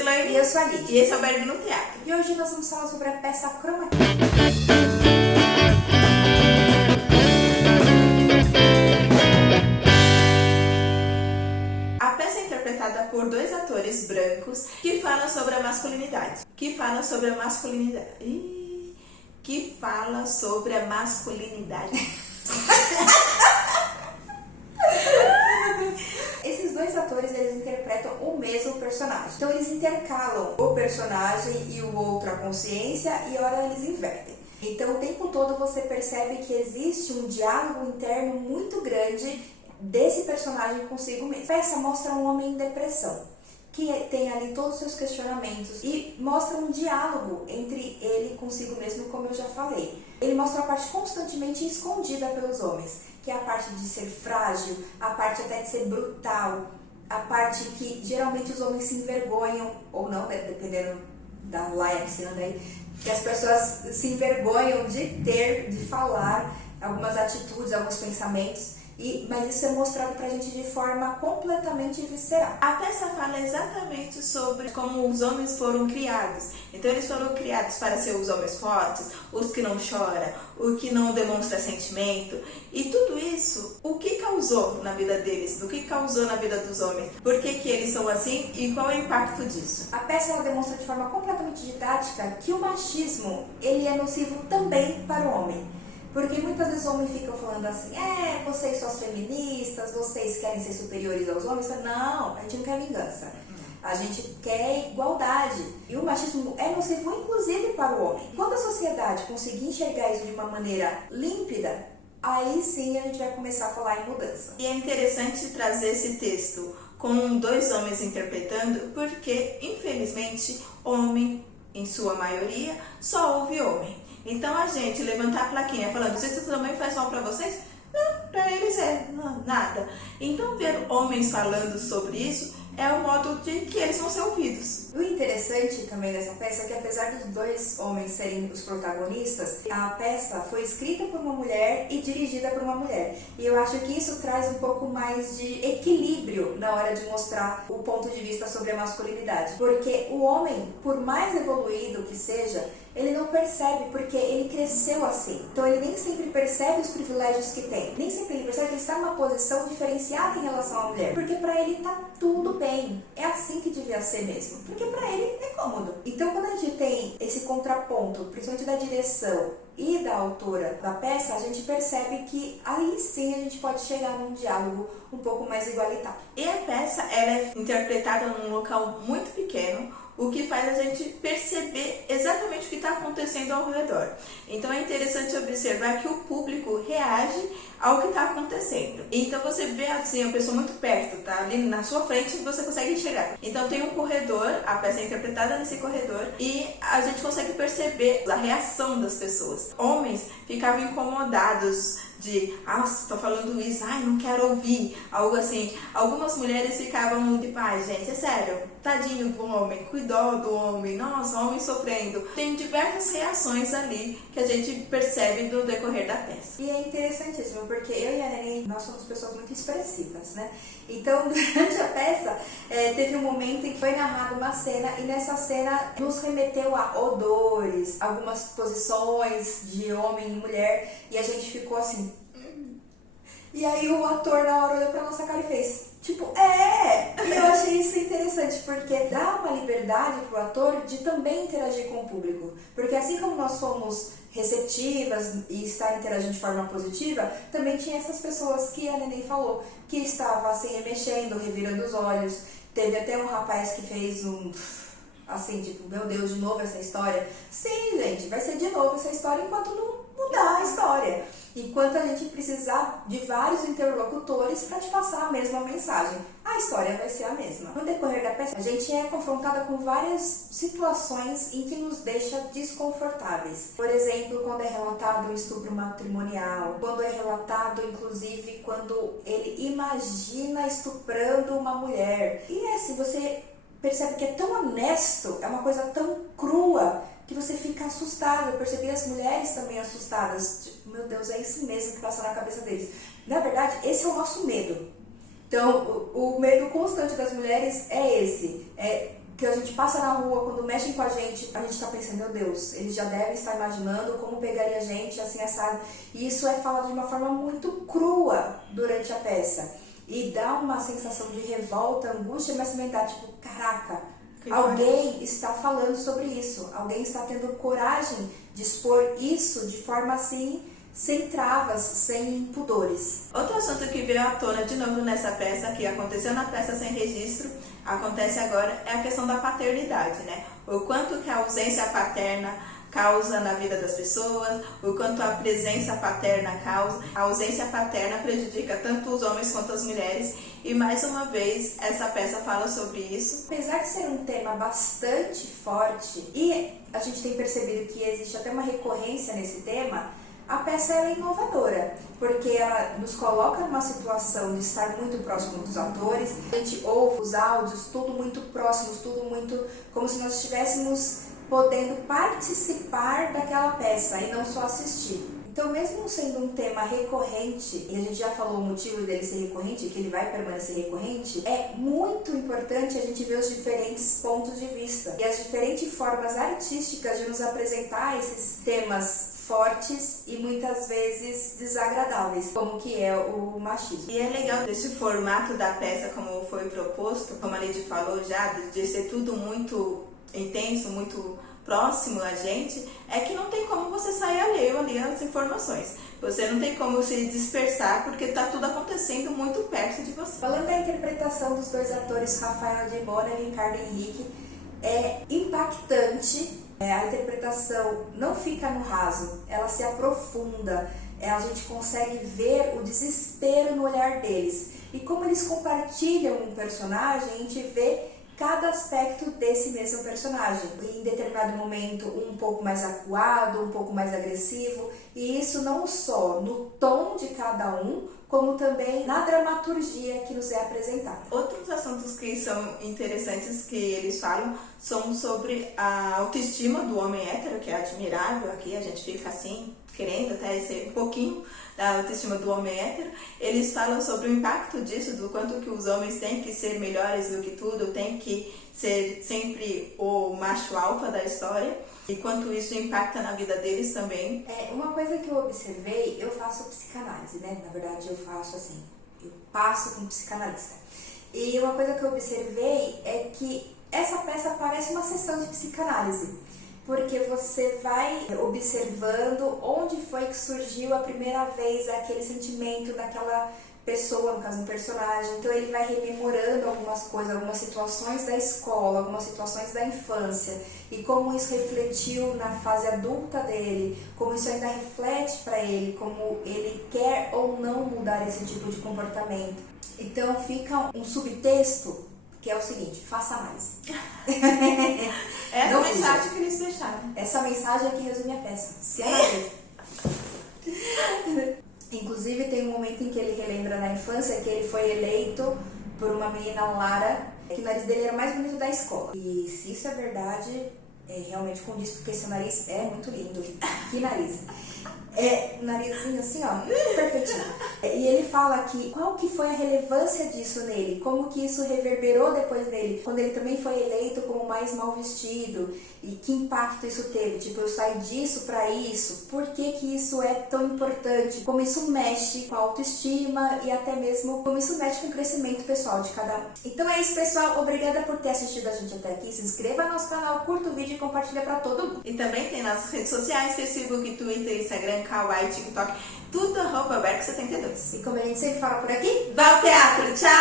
Silane. E eu sou a Lídia. E esse é o Berg no Teatro. E hoje nós vamos falar sobre a peça Chroma Key. A peça é interpretada por dois atores brancos que falam sobre a masculinidade. Que fala sobre a masculinidade. Esses dois atores, eles interpretam o mesmo personagem. Então eles intercalam o personagem e o outro, a consciência, e a hora eles invertem. Então o tempo todo você percebe que existe um diálogo interno muito grande desse personagem consigo mesmo. A peça mostra um homem em depressão, que tem ali todos os seus questionamentos e mostra um diálogo entre ele consigo mesmo, como eu já falei. Ele mostra a parte constantemente escondida pelos homens, que é a parte de ser frágil, a parte até de ser brutal, a parte que geralmente os homens se envergonham, ou não, né, dependendo da laia que se anda aí, que as pessoas se envergonham de falar algumas atitudes, alguns pensamentos. Mas isso é mostrado pra gente de forma completamente visceral. A peça fala exatamente sobre como os homens foram criados. Então eles foram criados para ser os homens fortes, os que não choram, os que não demonstram sentimento. E tudo isso, o que causou na vida deles? O que causou na vida dos homens? Por que eles são assim e qual é o impacto disso? A peça ela demonstra de forma completamente didática que o machismo ele é nocivo também para o homem. Porque muitas vezes os homens ficam falando assim, vocês são as feministas, vocês querem ser superiores aos homens. Não, a gente não quer vingança. A gente quer igualdade. E o machismo é nocivo, inclusive, para o homem. Quando a sociedade conseguir enxergar isso de uma maneira límpida, aí sim a gente vai começar a falar em mudança. E é interessante trazer esse texto com dois homens interpretando, porque, infelizmente, homem, em sua maioria, só ouve homem. Então a gente levantar a plaquinha falando, isso também faz mal pra vocês? Não, pra eles nada. Então ver homens falando sobre isso é o modo de que eles vão ser ouvidos. O interessante também dessa peça é que apesar dos dois homens serem os protagonistas, a peça foi escrita por uma mulher e dirigida por uma mulher. E eu acho que isso traz um pouco mais de equilíbrio na hora de mostrar o ponto de vista sobre a masculinidade. Porque o homem, por mais evoluído que seja, ele não percebe porque ele cresceu assim. Então ele nem sempre percebe os privilégios que tem. Nem sempre ele percebe que ele está numa posição diferenciada em relação à mulher. Porque pra ele tá tudo bem. É assim que devia ser mesmo. Porque pra ele é cômodo. Então quando a gente tem esse contraponto, principalmente da direção e da autora da peça, a gente percebe que aí sim a gente pode chegar num diálogo um pouco mais igualitário. E a peça ela é interpretada num local muito pequeno, o que faz a gente perceber exatamente o que está acontecendo ao redor. Então é interessante observar que o público reage ao que está acontecendo. Então você vê assim, a pessoa muito perto, tá ali na sua frente e você consegue enxergar. Então tem um corredor, a peça é interpretada nesse corredor e a gente consegue perceber a reação das pessoas. Homens ficavam incomodados de, tô falando isso, não quero ouvir, algo assim. Algumas mulheres ficavam de paz, gente, é sério, tadinho do homem, cuidou do homem, nossa, homem sofrendo. Tem diversas reações ali que a gente percebe no decorrer da peça. E é interessantíssimo, porque eu e a Neném, nós somos pessoas muito expressivas, né? Então, durante a peça, teve um momento em que foi narrada uma cena, e nessa cena nos remeteu a odores, algumas posições de homem e mulher, e a gente ficou assim. E aí o ator na hora olhou pra nossa cara e fez, tipo, E eu achei isso interessante, porque dá uma liberdade pro ator de também interagir com o público. Porque assim como nós somos receptivas e está interagindo de forma positiva, também tinha essas pessoas que a Neném falou, que estava assim, remexendo, revirando os olhos. Teve até um rapaz que fez assim, tipo, meu Deus, de novo essa história? Sim, gente, vai ser de novo essa história enquanto não mudar a história. Enquanto a gente precisar de vários interlocutores para te passar a mesma mensagem, a história vai ser a mesma. No decorrer da peça, a gente é confrontada com várias situações em que nos deixa desconfortáveis. Por exemplo, quando é relatado um estupro matrimonial, quando é relatado, inclusive, quando ele imagina estuprando uma mulher. E assim, você percebe que é tão honesto, é uma coisa tão crua, que você fica assustado. Eu percebi as mulheres também assustadas. Tipo, meu Deus, é isso mesmo que passa na cabeça deles. Na verdade, esse é o nosso medo. Então, o medo constante das mulheres é esse. que a gente passa na rua, quando mexem com a gente tá pensando, meu Deus, eles já devem estar imaginando como pegaria a gente, assim, assado. E isso é falado de uma forma muito crua durante a peça. E dá uma sensação de revolta, angústia, mas também dá tipo, caraca, alguém está falando sobre isso. Alguém está tendo coragem de expor isso de forma assim, sem travas, sem pudores. Outro assunto que veio à tona de novo nessa peça, que aconteceu na peça sem registro, acontece agora, é a questão da paternidade, né? O quanto que a ausência paterna causa na vida das pessoas, o quanto a presença paterna causa. A ausência paterna prejudica tanto os homens quanto as mulheres, e mais uma vez essa peça fala sobre isso. Apesar de ser um tema bastante forte, e a gente tem percebido que existe até uma recorrência nesse tema, a peça é inovadora, porque ela nos coloca numa situação de estar muito próximo dos atores, a gente ouve os áudios, tudo muito próximos, tudo muito como se nós estivéssemos podendo participar daquela peça e não só assistir. Então, mesmo sendo um tema recorrente, e a gente já falou o motivo dele ser recorrente, que ele vai permanecer recorrente, é muito importante a gente ver os diferentes pontos de vista e as diferentes formas artísticas de nos apresentar esses temas fortes e muitas vezes desagradáveis, como que é o machismo. E é legal desse formato da peça, como foi proposto, como a Lady falou já, de ser tudo muito intenso, muito próximo a gente, é que não tem como você sair alheio ali às informações. Você não tem como se dispersar, porque está tudo acontecendo muito perto de você. Falando da interpretação dos dois atores, Rafael de Bonner e Ricardo Henrique, é impactante. A interpretação não fica no raso, ela se aprofunda, a gente consegue ver o desespero no olhar deles. E como eles compartilham um personagem, a gente vê cada aspecto desse mesmo personagem. Em determinado momento, um pouco mais acuado, um pouco mais agressivo, e isso não só no tom de cada um, como também na dramaturgia que nos é apresentada. Outros assuntos que são interessantes que eles falam são sobre a autoestima do homem hétero, que é admirável aqui, a gente fica assim, querendo até ser um pouquinho da autoestima do homem hétero. Eles falam sobre o impacto disso, do quanto que os homens têm que ser melhores do que tudo, têm que ser sempre o macho alfa da história, e quanto isso impacta na vida deles também. Uma coisa que eu observei, eu faço psicanálise, né? Na verdade, eu faço assim, eu passo com um psicanalista. E uma coisa que eu observei é que essa peça parece uma sessão de psicanálise, porque você vai observando onde foi que surgiu a primeira vez aquele sentimento naquela pessoa, no caso um personagem. Então ele vai rememorando algumas coisas, algumas situações da escola, algumas situações da infância, e como isso refletiu na fase adulta dele, como isso ainda reflete para ele, como ele quer ou não mudar esse tipo de comportamento. Então fica um subtexto que é o seguinte: faça mais. Essa a mensagem que eles deixaram. Essa mensagem é que resume a peça. Se ela Inclusive tem um momento em que ele relembra na infância que ele foi eleito por uma menina Lara, que o nariz dele era o mais bonito da escola. E se isso é verdade, realmente condiz, porque esse nariz é muito lindo. Que nariz! Narizinho assim, ó, perfeitinho. E ele fala que qual que foi a relevância disso nele, como que isso reverberou depois dele, quando ele também foi eleito como mais mal vestido, e que impacto isso teve, tipo, eu saí disso pra isso, por que que isso é tão importante, como isso mexe com a autoestima e até mesmo como isso mexe com o crescimento pessoal de cada um. Então é isso, pessoal, obrigada por ter assistido a gente até aqui, se inscreva no nosso canal, curta o vídeo e compartilha pra todo mundo. E também tem nas redes sociais, Facebook, Twitter, Instagram, Kawaii, TikTok, tudo @berco72. E como a gente sempre fala por aqui, vá ao teatro, tchau!